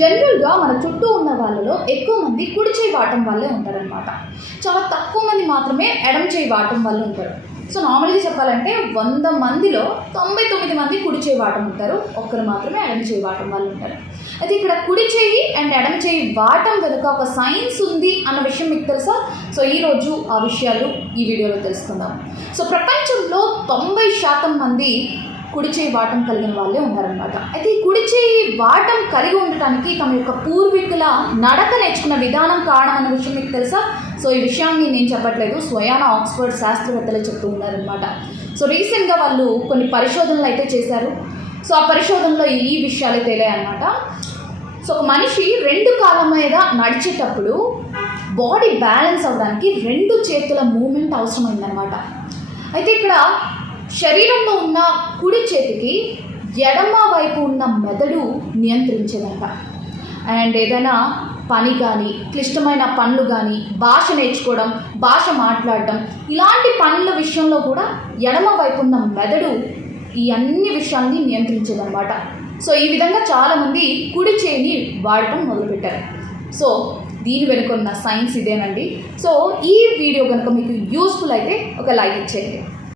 జనరల్గా మన చుట్టూ ఉన్న వాళ్ళలో ఎక్కువ మంది కుడి చేయి వాడటం వల్లే ఉంటారనమాట. చాలా తక్కువ మంది మాత్రమే ఎడమ చేయి వాడటం వల్ల ఉంటారు. సో నార్మల్గా చెప్పాలంటే 100 మందిలో 99 మంది కుడి చేయి వాడటం ఉంటారు, ఒక్కరు మాత్రమే ఎడమ చేయి వాడటం వల్ల ఉంటారు. అయితే ఇక్కడ కుడి చేయి అండ్ ఎడమ చేయి వాడటం వెనుక ఒక సైన్స్ ఉంది అన్న విషయం మీకు తెలుసా? సో ఈరోజు ఆ విషయాలు ఈ వీడియోలో తెలుసుకుందాం. సో ప్రపంచంలో 90% మంది కుడి చేయి వాటం కలిగిన వాళ్ళే ఉన్నారనమాట. అయితే ఈ కుడి చేయి వాటం కలిగి ఉండటానికి తమ యొక్క పూర్వీకుల నడక నేర్చుకున్న విధానం కారణం అన్న విషయం మీకు తెలుసా? సో ఈ విషయాన్ని నేను చెప్పట్లేదు, స్వయాన ఆక్స్ఫర్డ్ శాస్త్రవేత్తలే చెప్తూ ఉన్నారనమాట. సో రీసెంట్గా వాళ్ళు కొన్ని పరిశోధనలు అయితే చేశారు. సో ఆ పరిశోధనలో ఈ విషయాలు తేలాయన్నమాట. సో ఒక మనిషి 2 కాళ్ళ మీద నడిచేటప్పుడు బాడీ బ్యాలెన్స్ అవ్వడానికి 2 చేతుల మూమెంట్ అవసరమైందనమాట. అయితే ఇక్కడ శరీరంలో ఉన్న కుడి చేతికి ఎడమ వైపు ఉన్న మెదడు నియంత్రించేదంట. అండ్ ఏదైనా పని కానీ, క్లిష్టమైన పనులు కానీ, భాష నేర్చుకోవడం, భాష మాట్లాడడం, ఇలాంటి పనుల విషయంలో కూడా ఎడమ వైపు ఉన్న మెదడు ఈ అన్ని విషయాల్ని నియంత్రించేదన్నమాట. సో ఈ విధంగా చాలామంది కుడి చేయిని వాడటం మొదలుపెట్టారు. సో దీని వెనుక ఉన్న సైన్స్ ఇదేనండి. సో ఈ వీడియో కనుక మీకు యూస్ఫుల్ అయితే ఒక లైక్ ఇచ్చేయండి.